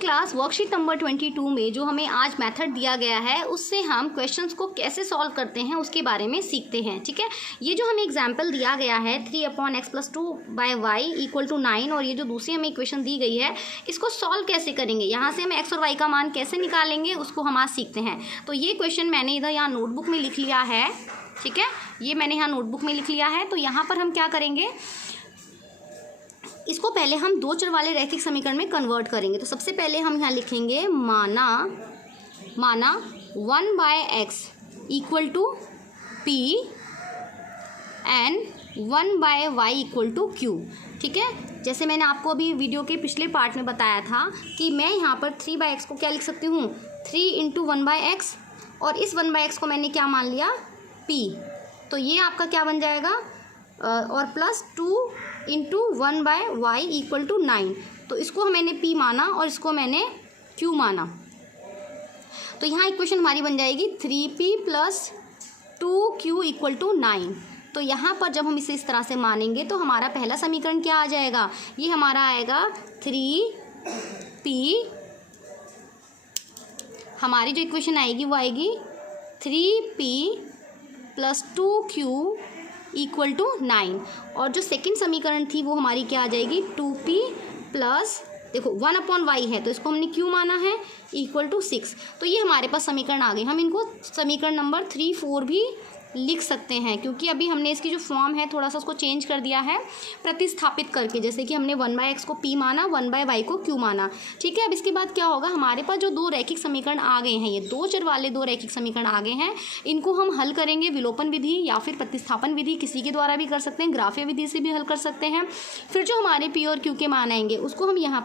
Class worksheet number 22 में जो हमें आज मेथड दिया गया है उससे हम क्वेश्चंस को कैसे सॉल्व करते हैं उसके बारे में सीखते हैं। ठीक है, ये जो हमें एग्जांपल दिया गया है 3/x+2/y = 9 और ये जो दूसरी हमें इक्वेशन दी गई है इसको सॉल्व कैसे करेंगे, यहाँ से हम x और y का मान कैसे निकालेंगे उसको हम आज सीखते हैं। तो ये क्वेश्चन मैंने इधर यहाँ नोटबुक में लिख लिया है। ठीक है, ये मैंने यहाँ नोटबुक में लिख लिया है। तो यहाँ पर हम क्या करेंगे, इसको पहले हम दो चर वाले रैखिक समीकरण में कन्वर्ट करेंगे। तो सबसे पहले हम यहाँ लिखेंगे माना 1/x = p and 1/y = q। ठीक है, जैसे मैंने आपको अभी वीडियो के पिछले पार्ट में बताया था कि मैं यहाँ पर 3/x को क्या लिख सकती हूँ, 3 × 1/x और इस 1/x को मैंने क्या मान लिया, p। तो ये आपका क्या बन जाएगा और प्लस 2 × 1/y = 9। तो इसको मैंने p माना और इसको मैंने q माना। तो यहाँ इक्वेशन हमारी बन जाएगी 3p + 2q = 9। तो यहाँ पर जब हम इसे इस तरह से मानेंगे तो हमारा पहला समीकरण क्या आ जाएगा, ये हमारा आएगा 3p, हमारी जो इक्वेशन आएगी वो आएगी 3p + 2q = 9। और जो सेकंड समीकरण थी वो हमारी क्या आ जाएगी, 2p प्लस, देखो 1/y है तो इसको हमने q माना है, = 6। तो ये हमारे पास समीकरण आ गए। हम इनको समीकरण नंबर 3, 4 भी लिख सकते हैं क्योंकि अभी हमने इसकी जो फॉर्म है थोड़ा सा उसको चेंज कर दिया है प्रतिस्थापित करके। जैसे कि हमने 1/x को p माना, 1/y को q माना। ठीक है, अब इसके बाद क्या होगा, हमारे पास जो दो रैखिक समीकरण आ गए हैं, ये दो चर वाले दो रैखिक समीकरण आ गए हैं, इनको हम हल करेंगे विलोपन विधि या फिर प्रतिस्थापन विधि, किसी के द्वारा भी कर सकते हैं, ग्राफीय विधि से भी हल कर सकते हैं। फिर जो हमारे p और q के मान आएंगे उसको हम यहाँ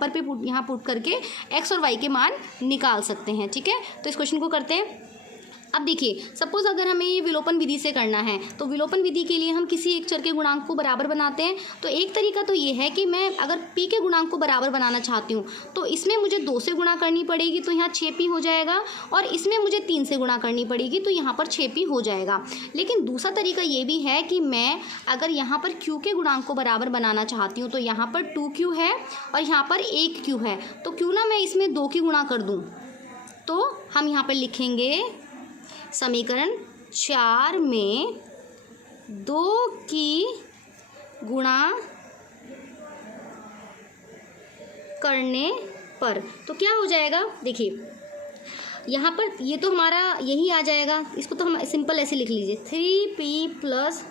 पुट करके x और y के मान निकाल सकते हैं। ठीक है, तो इस क्वेश्चन को करते हैं। अब देखिए, सपोज अगर हमें ये विलोपन विधि से करना है तो विलोपन विधि के लिए हम किसी एक चर के गुणांक को बराबर बनाते हैं। तो एक तरीका तो ये है कि मैं अगर p के गुणांक को बराबर बनाना चाहती हूँ तो इसमें मुझे 2 से गुणा करनी पड़ेगी तो यहाँ 6p हो जाएगा, और इसमें मुझे 3 से गुणा करनी पड़ेगी तो यहाँ पर 6p हो जाएगा। लेकिन दूसरा तरीका ये भी है कि मैं अगर यहाँ पर q के गुणांक को बराबर बनाना चाहती हूँ तो यहाँ पर 2q है और यहाँ पर 1q है, तो क्यों ना मैं इसमें 2 की गुणा कर दूँ। तो हम यहाँ पर लिखेंगे समीकरण 4 में 2 की गुणा करने पर तो क्या हो जाएगा, देखिए यहाँ पर ये तो हमारा यही आ जाएगा। इसको तो हम सिंपल ऐसे लिख लीजिए, 3p +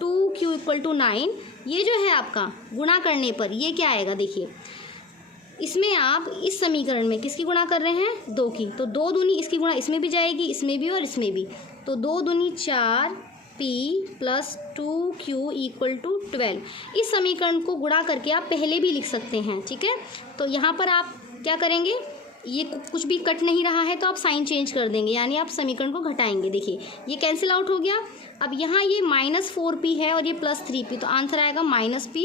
2q = 9। ये जो है आपका गुणा करने पर ये क्या आएगा, देखिए इसमें आप इस समीकरण में किसकी गुणा कर रहे हैं, 2 की। तो 2 दूनी इसकी गुणा इसमें भी जाएगी, इसमें भी और इसमें भी। तो 2 दूनी 4p + 2q = 12। इस समीकरण को गुणा करके आप पहले भी लिख सकते हैं। ठीक है, तो यहाँ पर आप क्या करेंगे, ये कुछ भी कट नहीं रहा है तो आप साइन चेंज कर देंगे, यानी आप समीकरण को घटाएंगे। देखिए ये कैंसिल आउट हो गया। अब यहाँ ये -4p है और ये +3p, तो आंसर आएगा -p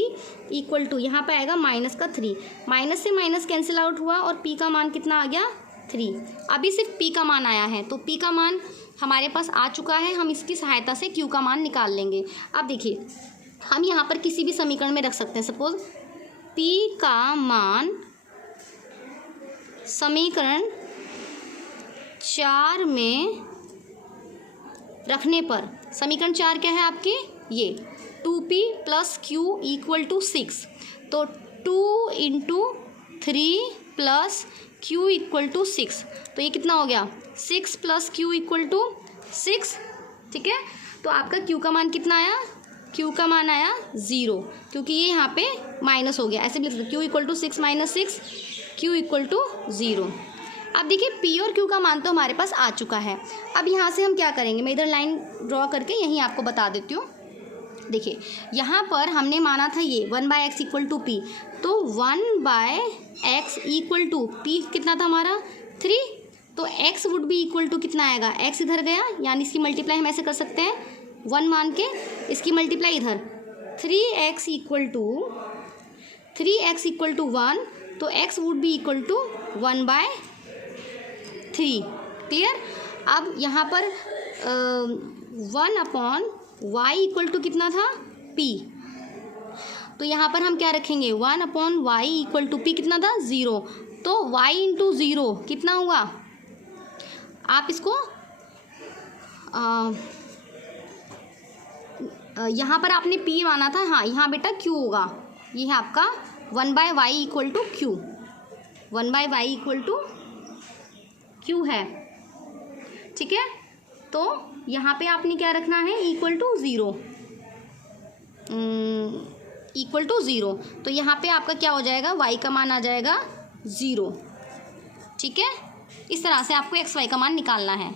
= यहाँ पे आएगा -3। माइनस से माइनस कैंसिल आउट हुआ और p का मान कितना आ गया, 3। अभी सिर्फ p का मान आया है तो p का मान हमारे पास आ चुका है। हम इसकी सहायता से q का मान निकाल लेंगे। अब देखिए हम यहाँ पर किसी भी समीकरण में रख सकते हैं। सपोज p का मान समीकरण 4 में रखने पर, समीकरण 4 क्या है आपके, ये 2p + q = 6। तो 2 × 3 + q = 6, तो ये कितना हो गया, 6 + q = 6। ठीक है, तो आपका q का मान कितना आया, q का मान आया 0, क्योंकि ये यहाँ पे माइनस हो गया। ऐसे भी लिख सकते, q = 6 - 6, q = 0। अब देखिए p और q का मान तो हमारे पास आ चुका है। अब यहाँ से हम क्या करेंगे, मैं इधर लाइन ड्रॉ करके यहीं आपको बता देती हूँ। देखिए यहाँ पर हमने माना था ये 1/x = p, तो 1/x = p कितना था हमारा, 3। तो x would be equal to कितना आएगा, x इधर गया, यानी इसकी मल्टीप्लाई हम ऐसे कर सकते हैं 1 मान के, इसकी मल्टीप्लाई इधर 3x = 1, तो x would be equal to 1/3। Clear. अब यहाँ पर 1/y = कितना था, p। तो यहाँ पर हम क्या रखेंगे, 1/y = p कितना था, 0। तो y इंटू ज़ीरो कितना हुआ, आप इसको यहाँ पर आपने p माना था, हाँ यहाँ बेटा q होगा, ये है आपका 1/y equal to Q, 1/y equal to Q है, ठीक है। तो यहाँ पे आपने क्या रखना है, equal to zero, equal to zero. तो यहाँ पे आपका क्या हो जाएगा, y का मान आ जाएगा 0, ठीक है। इस तरह से आपको x y का मान निकालना है।